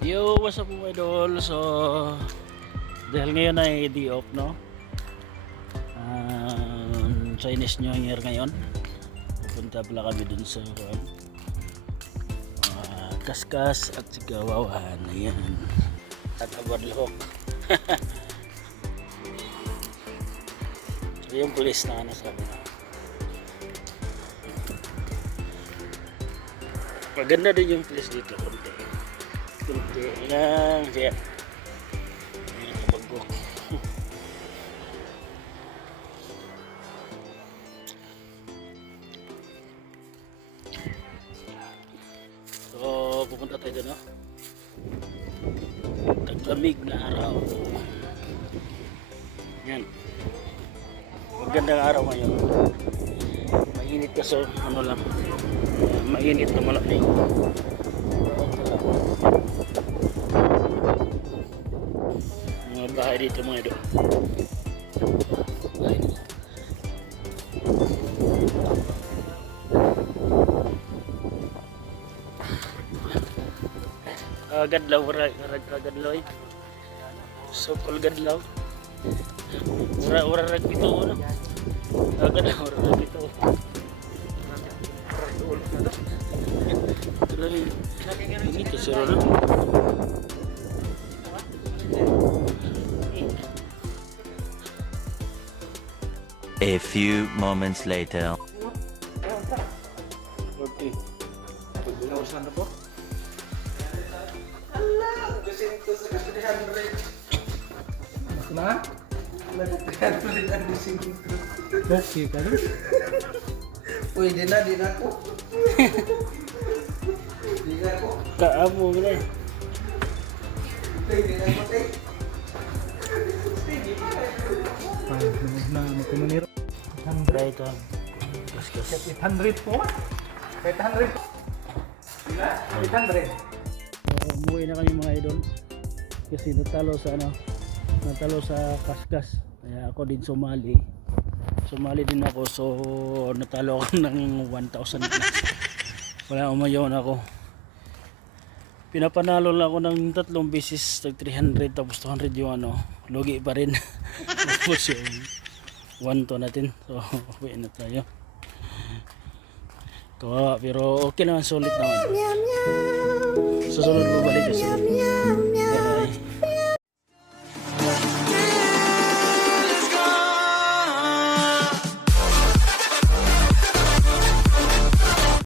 Yo, what's up mga idol? So, dahil ngayon ay day off, no? Chinese New Year ngayon. Pupunta pala kami dun sa Kaskas at Sigawawan. Ayan. At Abarlahok. So, yung police na sabi na. Maganda din yung police dito. Kunti lang siya. Ayan, kabagok. So, pupunta tayo doon, no? Taglamig na araw. Yan. Magandang araw ngayon. Mainit kasi, ano lang. Mainit na malamig. Mga bahay dito mga idol. Bahay nila. Gadlaw, gadlaw eh. Sokol gadlaw. Ura bito ano. Gadlaw ura bito. Ini keseru na. A few moments later. Okay. Pagbunawasan na po. Mas na? Okay ka rin? Pwede na, di na ako. Di na ako. Kaamo mo na. Pwede na ako, tay. Na makumunir. Try ito. Kaskas. 800 po. 800 po. 800. Umuwi na kami mga idol. Kasi natalo sa Kaskas. Kaya ako din sumali. Sumali din ako, so natalo ako ng 1,000 plus. Wala, umayaw na ako. Pinapanalo lang ako ng 3 beses, tag 300 tapos 200 yung lugi pa rin. Tapos yung 1 to natin. So uwi na tayo. Kawawa, pero okay naman, sulit naman. Susunod mo balik kasi.